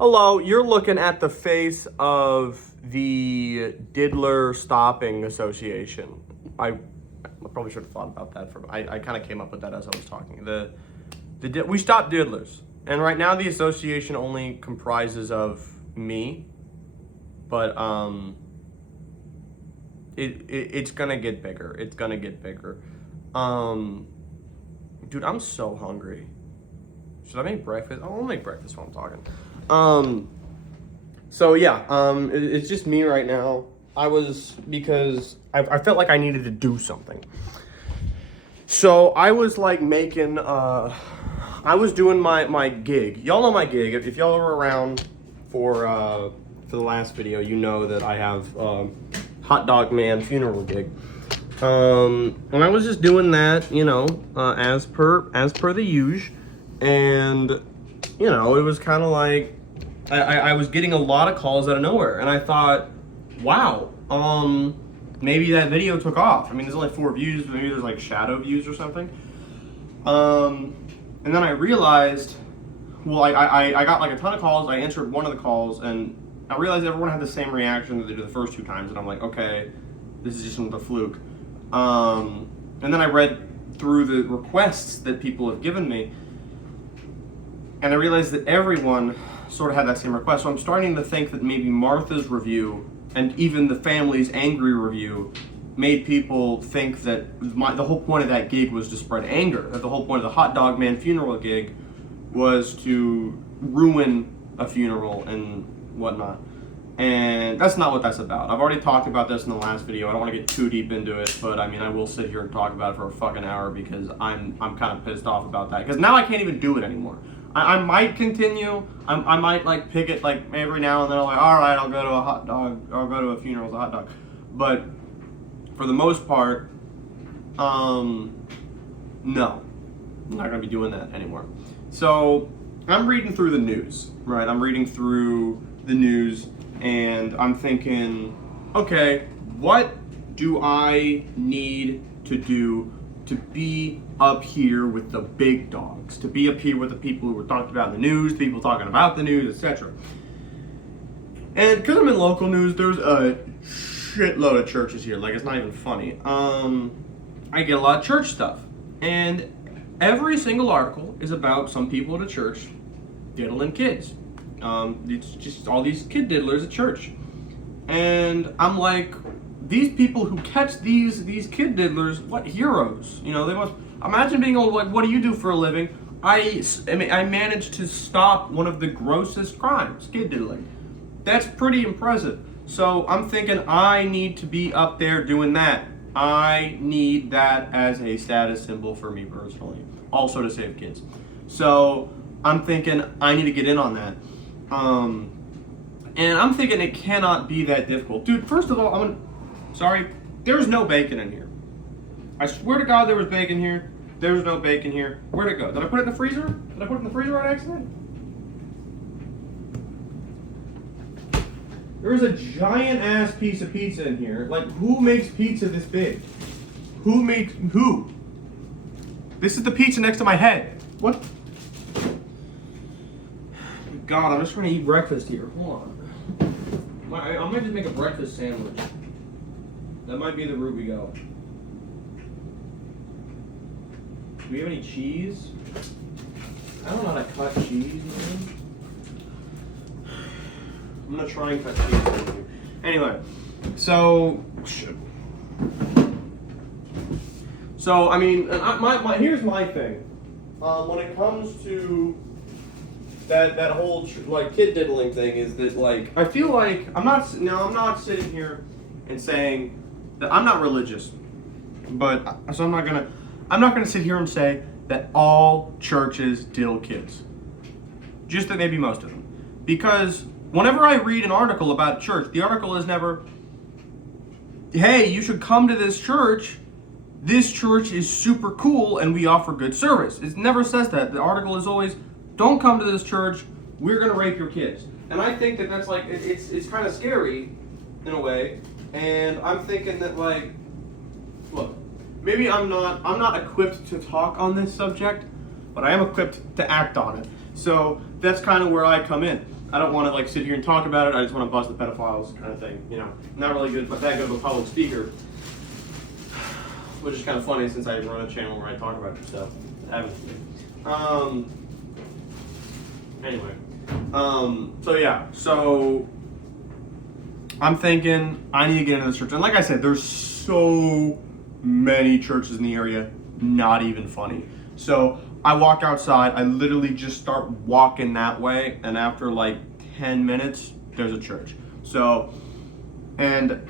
Hello, you're looking at the face of the Diddler Stopping Association. I probably should have thought about that. I kind of came up with that as I was talking. We stopped diddlers, and right now the association only comprises of me, but it's gonna get bigger. It's gonna get bigger. Dude, I'm so hungry. Should I make breakfast? I'll make breakfast while I'm talking. So yeah, it's just me right now. Because I felt like I needed to do something. So I was like making, I was doing my gig. Y'all know my gig. If y'all were around for the last video, you know that I have Hot Dog Man funeral gig. And I was just doing that, you know, as per the usual. And, you know, it was kind of like, I was getting a lot of calls out of nowhere, and I thought, wow, maybe that video took off. I mean, there's only 4 views, maybe there's like shadow views or something. And then I realized, well, I got like a ton of calls. I answered one of the calls, and I realized everyone had the same reaction that they did the first 2 times, and I'm like, okay, this is just another fluke. And then I read through the requests that people have given me, and I realized that everyone sort of had that same request. So I'm starting to think that maybe Martha's review and even the family's angry review made people think that the whole point of that gig was to spread anger. That the whole point of the Hot Dog Man funeral gig was to ruin a funeral and whatnot. And that's not what that's about. I've already talked about this in the last video. I don't want to get too deep into it, but I mean, I will sit here and talk about it for a fucking hour because I'm kind of pissed off about that. Because now I can't even do it anymore. I might continue. I might like pick it like every now and then. I'm like, all right, I'll go to a hot dog. I'll go to a funeral with a hot dog. But for the most part, no, I'm not gonna be doing that anymore. So I'm reading through the news, right? I'm reading through the news, and I'm thinking, okay, what do I need to do to be up here with the big dogs, to be up here with the people who were talked about in the news, people talking about the news, etc. And because I'm in local news, there's a shitload of churches here. Like, it's not even funny. I get a lot of church stuff, and every single article is about some people at a church diddling kids. It's just all these kid diddlers at church, and I'm like, these people who catch these kid diddlers, what heroes? You know, they must imagine being old. Like, what do you do for a living? I managed to stop one of the grossest crimes, kid diddling. That's pretty impressive. So I'm thinking I need to be up there doing that. I need that as a status symbol for me personally, also to save kids. So I'm thinking I need to get in on that. And I'm thinking it cannot be that difficult. Dude, first of all, sorry, there's no bacon in here. I swear to God there was bacon here. There's no bacon here. Where'd it go? Did I put it in the freezer? Did I put it in the freezer on accident? There's a giant ass piece of pizza in here. Like, who makes pizza this big? Who? This is the pizza next to my head. What? God, I'm just trying to eat breakfast here. Hold on. I might just make a breakfast sandwich. That might be the route we go. Do we have any cheese? I don't know how to cut cheese, man. I'm gonna try and cut cheese. Anyway, so I mean, here's my thing. When it comes to that whole like kid diddling thing, is that like I feel like I'm not sitting here and saying that I'm not religious, but so I'm not gonna sit here and say that all churches diddle kids. Just that maybe most of them, because whenever I read an article about a church, the article is never, hey, you should come to this church. This church is super cool and we offer good service. It never says that. The article is always, don't come to this church. We're gonna rape your kids. And I think that that's like it's kind of scary in a way. And I'm thinking that like, look, maybe I'm not equipped to talk on this subject, but I am equipped to act on it. So that's kind of where I come in. I don't want to like sit here and talk about it. I just want to bust the pedophiles kind of thing. You know, not really good, but that good of a public speaker, which is kind of funny since I run a channel where I talk about stuff. I haven't. Anyway, so yeah, so I'm thinking I need to get into the church, and like I said, there's so many churches in the area, not even funny. So I walk outside, I literally just start walking that way, and after like 10 minutes, there's a church. So, and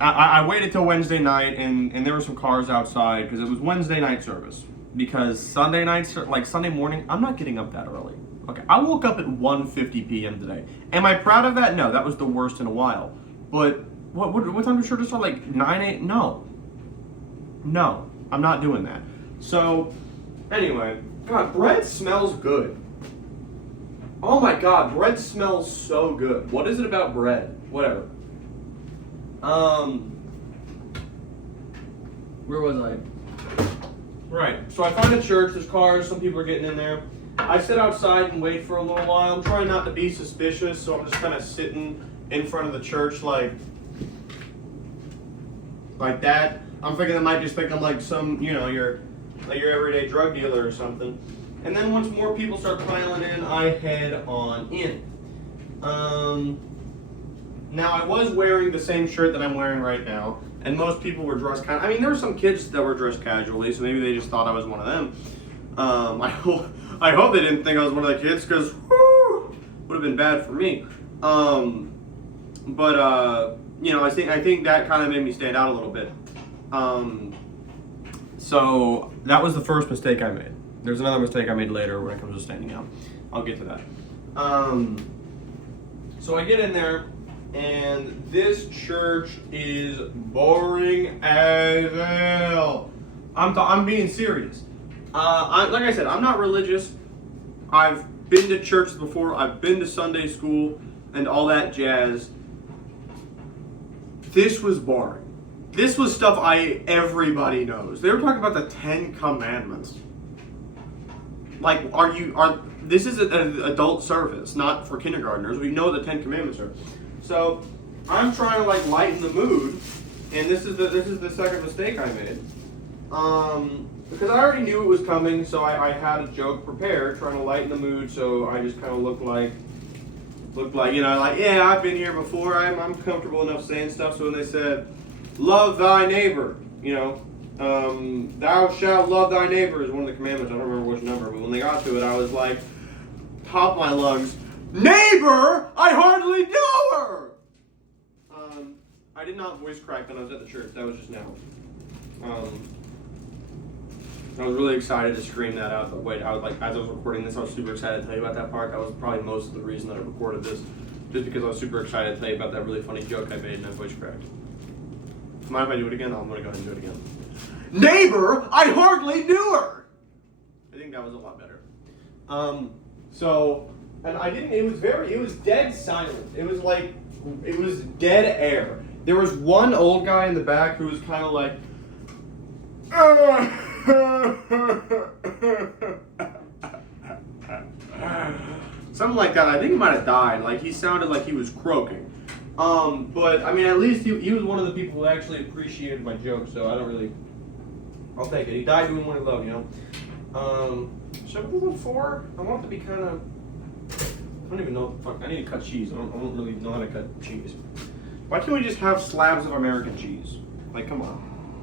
I waited till Wednesday night, and there were some cars outside, because it was Wednesday night service. Because Sunday nights, like Sunday morning, I'm not getting up that early. Okay, I woke up at 1:50 p.m. today. Am I proud of that? No, that was the worst in a while. But what time did church start? Like 9, 8? No, I'm not doing that. So, anyway, God, bread smells good. Oh my God, bread smells so good. What is it about bread? Whatever. Where was I? Right, so I find a church, there's cars, some people are getting in there. I sit outside and wait for a little while. I'm trying not to be suspicious, so I'm just kind of sitting in front of the church like that. I'm thinking they might just think I'm like some, you know, your everyday drug dealer or something. And then once more people start piling in, I head on in. Now I was wearing the same shirt that I'm wearing right now, and most people were dressed kind of, I mean, there were some kids that were dressed casually, so maybe they just thought I was one of them. I hope they didn't think I was one of the kids, because would have been bad for me. You know, I think that kind of made me stand out a little bit. So that was the first mistake I made. There's another mistake I made later when it comes to standing out. I'll get to that. So I get in there, and this church is boring as hell. I'm being serious. Like I said, I'm not religious. I've been to churches before. I've been to Sunday school and all that jazz. This was boring. This was stuff everybody knows. They were talking about the 10 Commandments. Like, this is an adult service, not for kindergartners. We know what the 10 Commandments are. So I'm trying to like lighten the mood, and this is the second mistake I made. Because I already knew it was coming, so I had a joke prepared, trying to lighten the mood. So I just kind of looked like, you know, like, yeah, I've been here before. I'm comfortable enough saying stuff. So when they said, "Love thy neighbor," you know, "Thou shalt love thy neighbor" is one of the commandments. I don't remember which number, but when they got to it, I was like, top of my lungs, "Neighbor, I hardly know her." I did not voice crack when I was at the church. That was just now. I was really excited to scream that out. As I was recording this, I was super excited to tell you about that part. That was probably most of the reason that I recorded this, just because I was super excited to tell you about that really funny joke I made and I voice cracked. Mind if I do it again? I'm going to go ahead and do it again. "Neighbor, I hardly knew her." I think that was a lot better. And I didn't, it was dead silent. It was dead air. There was one old guy in the back who was kind of like, something like that. I think he might have died. Like, he sounded like he was croaking. But I mean, at least he was one of the people who actually appreciated my joke, so I'll take it. He died doing what he loved, you know. Should I put it 4? I want it to be kind of, I don't even know, I need to cut cheese. I don't really know how to cut cheese. Why can't we just have slabs of American cheese? Like, come on.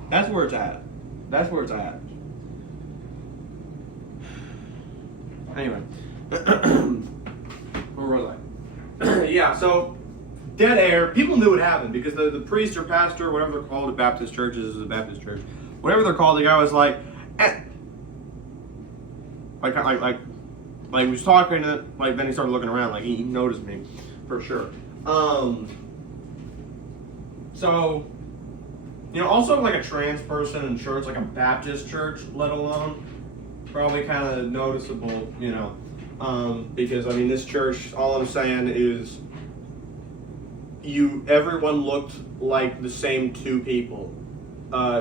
That's where it's at. That's where it's at. Anyway. Where was I? Yeah, so dead air. People knew what happened because the priest or pastor, whatever they're called, at Baptist churches is a Baptist church. Whatever they're called, the guy was like, eh. Like he was talking to, like, then he started looking around, like he noticed me, for sure. So, you know, also like a trans person in church, like a Baptist church, let alone, probably kind of noticeable, you know, because I mean, this church, all I'm saying is, everyone looked like the same two people,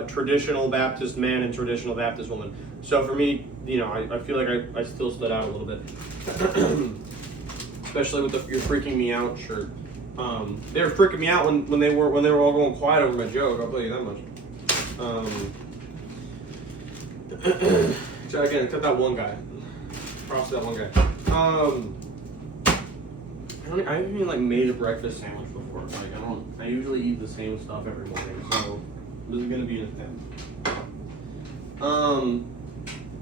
traditional Baptist man and traditional Baptist woman. So for me, you know, I feel like I still stood out a little bit. especially with the "You're Freaking Me Out" shirt. They were freaking me out when they were all going quiet over my joke. I'll tell you that much. So again, except that one guy. Props to that one guy. I haven't even like made a breakfast sandwich before. Like I usually eat the same stuff every morning, so this is gonna be an attempt.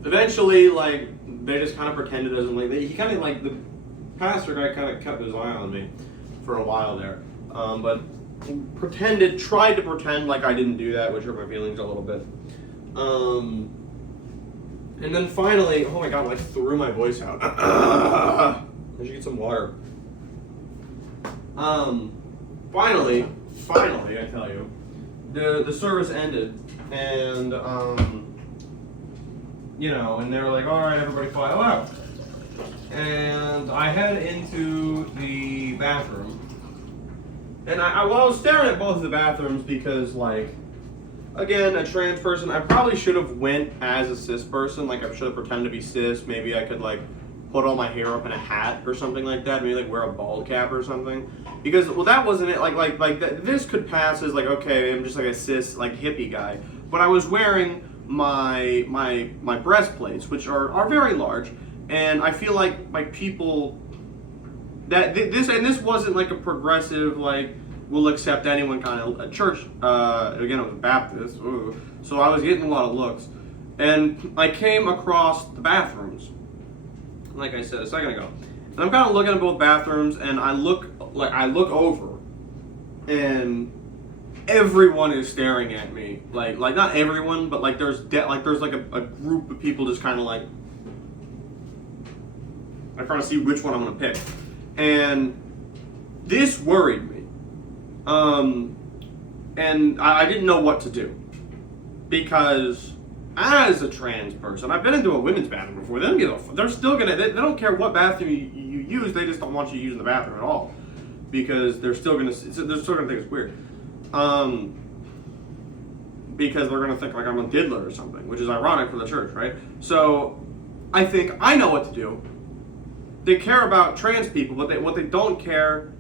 Eventually, like they just kind of pretended as like he kind of like the pastor guy kind of kept his eye on me for a while there, but tried to pretend like I didn't do that, which hurt my feelings a little bit. And then finally, oh my god, I like threw my voice out. I should get some water. Finally, I tell you, the service ended, and you know, and they were like, all right, everybody file out. And I head into the bathroom, and I was staring at both of the bathrooms because, like, again, a trans person, I probably should have went as a cis person. Like, I should have pretended to be cis. Maybe I could, like, put all my hair up in a hat or something like that. Maybe, like, wear a bald cap or something. Because, well, that wasn't it. This could pass as, like, okay, I'm just, like, a cis, like, hippie guy. But I was wearing my breastplates, which are very large. And I feel like people that this wasn't like a progressive like will accept anyone kind of a church. Again, it was Baptist, so I was getting a lot of looks, and I came across the bathrooms, like I said a second ago, and I'm kind of looking at both bathrooms, and I look over, and everyone is staring at me, like not everyone, but like there's a group of people just kind of like. I'm trying to see which one I'm going to pick. And this worried me. And I didn't know what to do. Because as a trans person, I've been into a women's bathroom before. They don't give a they're still going to, they don't care what bathroom you use, they just don't want you using the bathroom at all. Because they're still going to think it's weird. Because they're going to think like I'm a diddler or something, which is ironic for the church, right? So I think I know what to do. They care about trans people, but what they don't care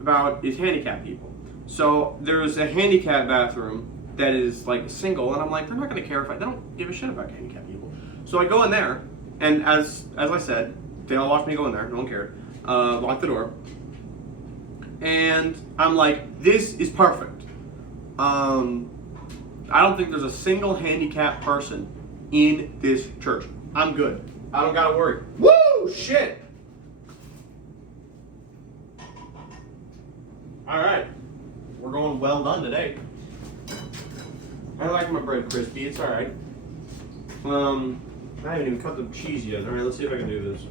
about is handicapped people. So there's a handicapped bathroom that is like single, and I'm like, they're not going to care they don't give a shit about handicapped people. So I go in there, and as I said, they all watched me go in there. No one cared. Lock the door, and I'm like, this is perfect. I don't think there's a single handicapped person in this church. I'm good. I don't gotta worry. Woo! Shit! Alright. We're going well done today. I like my bread crispy. It's alright. I haven't even cut the cheese yet. Alright, let's see if I can do this.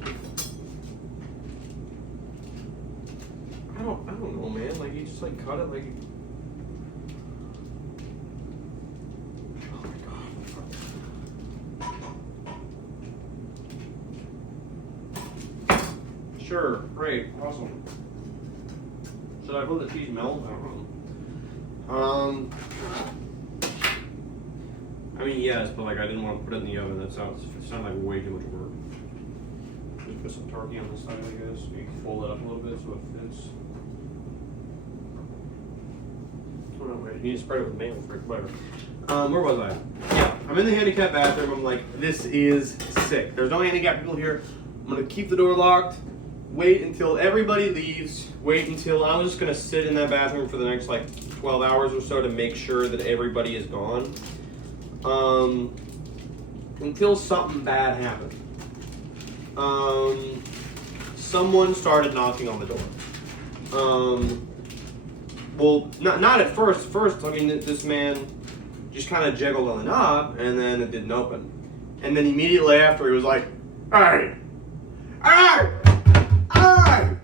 I don't know, man. Like, you just, like, cut it, like... Oh, my God. Sure. Great. Awesome. Should I put the cheese melt? I don't know. I mean, yes, but like I didn't want to put it in the oven. It sounds like way too much work. Just put some turkey on the side, I guess. You can fold it up a little bit so it fits. Oh, no, wait. You need to spread it with mayo for whatever. Where was I? Yeah, I'm in the handicapped bathroom. I'm like, this is sick. There's no handicapped people here. I'm gonna keep the door locked. Wait until everybody leaves. Wait until I'm just gonna sit in that bathroom for the next like 12 hours or so to make sure that everybody is gone. Until something bad happened. Someone started knocking on the door. Well, not at first. First, I mean, this man just kind of jiggled on the knob, and then it didn't open. And then immediately after, he was like, "Hey, hey!"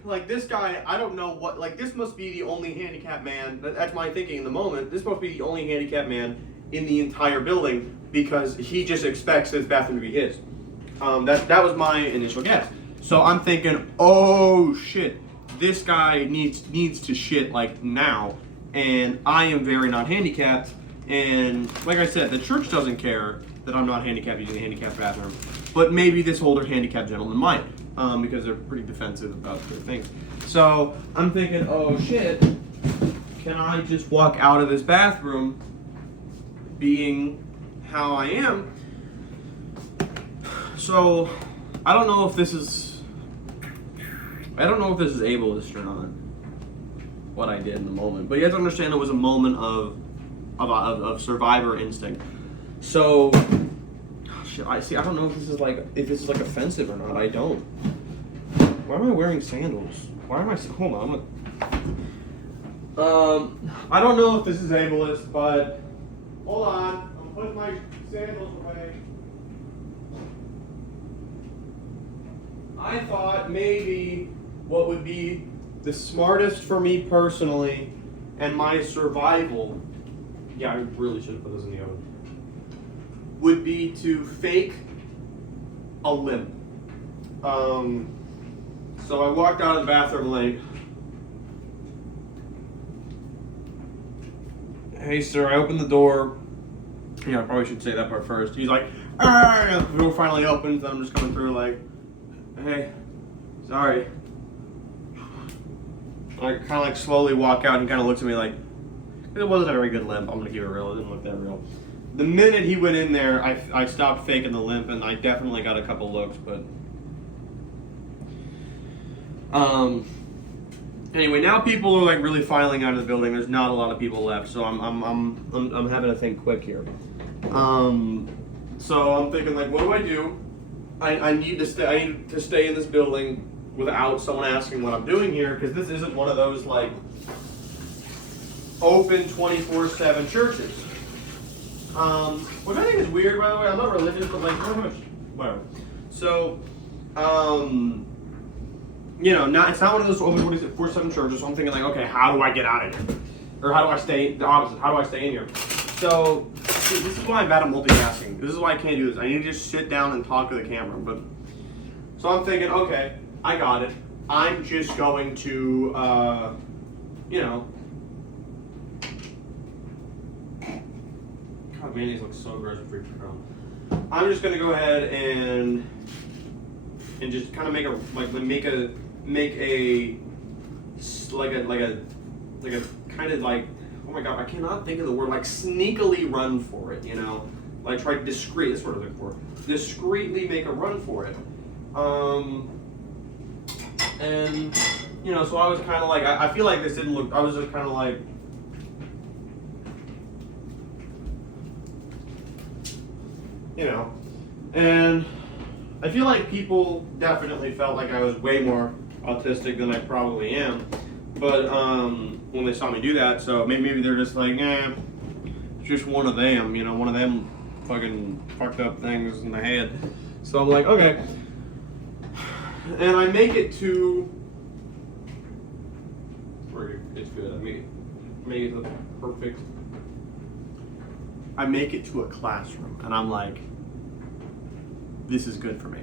Like this guy, I don't know what, like this must be the only handicapped man, that's my thinking in the moment, this must be the only handicapped man in the entire building because he just expects this bathroom to be his. That was my initial guess. So I'm thinking, oh shit, this guy needs to shit like now, and I am very not handicapped, and like I said, the church doesn't care that I'm not handicapped using the handicapped bathroom, but maybe this older handicapped gentleman might. because they're pretty defensive about their things. So I'm thinking, oh shit, can I just walk out of this bathroom being how I am? So I don't know if this is ableist or not, what I did in the moment. But you have to understand it was a moment of survivor instinct. So shit, I don't know if this is like offensive or not. I don't. Why am I wearing sandals? Why am I? Hold on. I don't know if this is ableist, but hold on. I'm putting my sandals away. I thought maybe what would be the smartest for me personally and my survival, yeah, I really should have put this in the oven, would be to fake a limp. So I walked out of the bathroom late. Hey sir, I opened the door. Yeah, I probably should say that part first. He's like, the door finally opens, and I'm just coming through like, hey, sorry. I kind of like slowly walk out, and he kind of looks at me like, it wasn't a very good limp, I'm gonna keep it real, it didn't look that real. The minute he went in there, I stopped faking the limp, and I definitely got a couple looks, but anyway, now people are like really filing out of the building. There's not a lot of people left, so I'm having to think quick here. So I'm thinking like, what do I do? I need to stay in this building without someone asking what I'm doing here, because this isn't one of those like open 24/7 churches. Which I think is weird, by the way. I'm not religious, but like, whatever. So, you know, it's not one of those open 24/7 churches. So I'm thinking like, okay, how do I get out of here? Or how do I stay, the opposite, how do I stay in here? So, see, this is why I'm bad at multitasking. This is why I can't do this. I need to just sit down and talk to the camera. But so I'm thinking, okay, I got it. I'm just going to, you know, God, mayonnaise looks so gross and freaking grown. I'm just gonna go ahead and just kind of make a kind of like, oh my god, I cannot think of the word, like sneakily run for it, you know, like try discreet. That's what I'm looking for. Discreetly make a run for it. And you know, so I was kind of like, I feel like this didn't look. I was just kind of like. You know, and I feel like people definitely felt like I was way more autistic than I probably am, but when they saw me do that, so maybe they're just like, it's just one of them, you know, one of them fucking fucked up things in the head. So I'm like, okay, and I make it to, it's good, I make it the perfect. I make it to a classroom, and I'm like, this is good for me.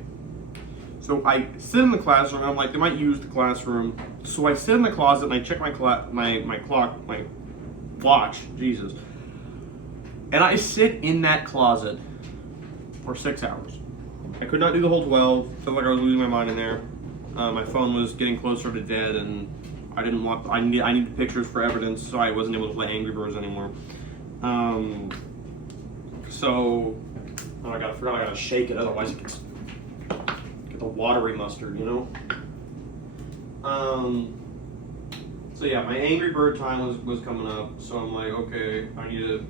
So I sit in the classroom, and I'm like, they might use the classroom. So I sit in the closet, and I check my watch, Jesus. And I sit in that closet for 6 hours. I could not do the whole 12, felt like I was losing my mind in there. My phone was getting closer to dead, and I needed pictures for evidence, so I wasn't able to play Angry Birds anymore. So, I forgot I gotta shake it, otherwise it gets the watery mustard, you know? So yeah, my Angry Bird time was coming up, so I'm like, okay, I need to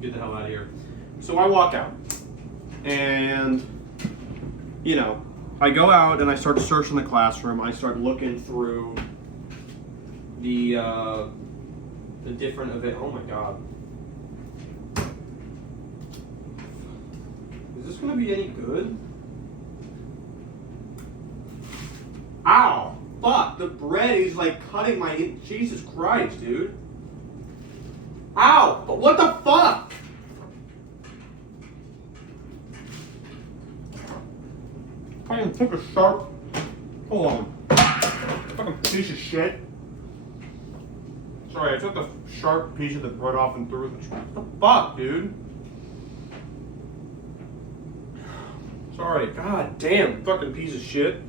get the hell out of here. So I walk out, and, you know, I go out and I start searching the classroom. I start looking through the different event. Oh my god. Is this gonna be any good? Ow! Fuck! The bread is like cutting my. Jesus Christ, dude! Ow! But what the fuck? I even took a sharp. Hold on. Fucking piece of shit. Sorry, I took the sharp piece of the bread off and threw it. What the fuck, dude? Sorry, god damn, fucking piece of shit.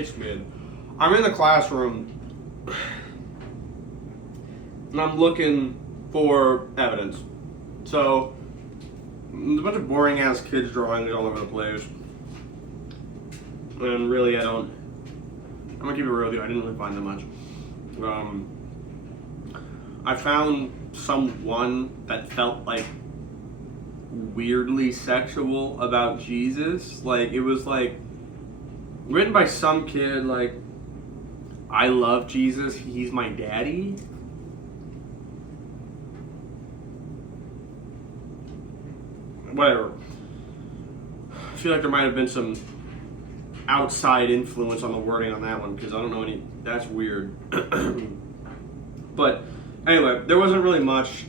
it's mid. I'm in the classroom, and I'm looking for evidence. So, there's a bunch of boring ass kids drawing all over the place. And really, I'm gonna keep it real with you, I didn't really find that much. I found someone that felt like weirdly sexual about Jesus. Like, it was like written by some kid, like, I love Jesus, he's my daddy. Whatever. I feel like there might have been some outside influence on the wording on that one, because I don't know any. That's weird. But anyway, there wasn't really much.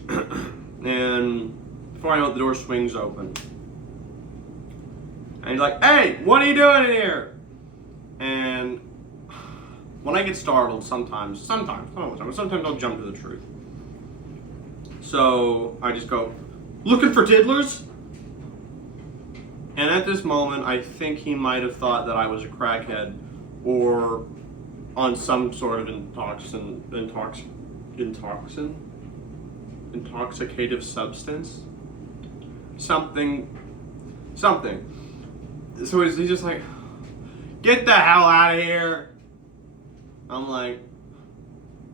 And before I know it, the door swings open. And he's like, "Hey, what are you doing in here?" And when I get startled, sometimes I'll jump to the truth. So I just go, "Looking for Diddlers?" And at this moment, I think he might have thought that I was a crackhead or on some sort of intoxicative substance. Something. So he's just like, "Get the hell out of here." I'm like,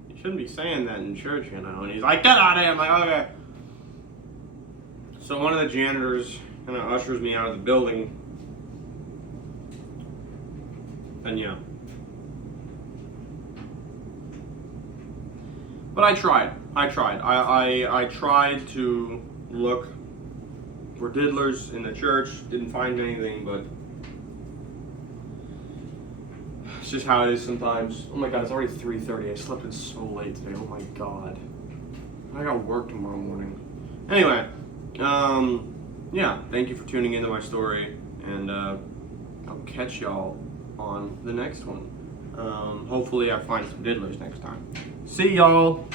"You shouldn't be saying that in church, you know." And he's like, "Get out of here." I'm like, "Okay." So one of the janitors kind of ushers me out of the building. And yeah. But I tried. I tried to look for diddlers in the church. Didn't find anything, but it's just how it is sometimes. Oh my god, it's already 3:30. I slept in so late today. Oh my god. I got work tomorrow morning. Anyway, yeah, thank you for tuning into my story, and I'll catch y'all on the next one. Hopefully I find some diddlers next time. See y'all!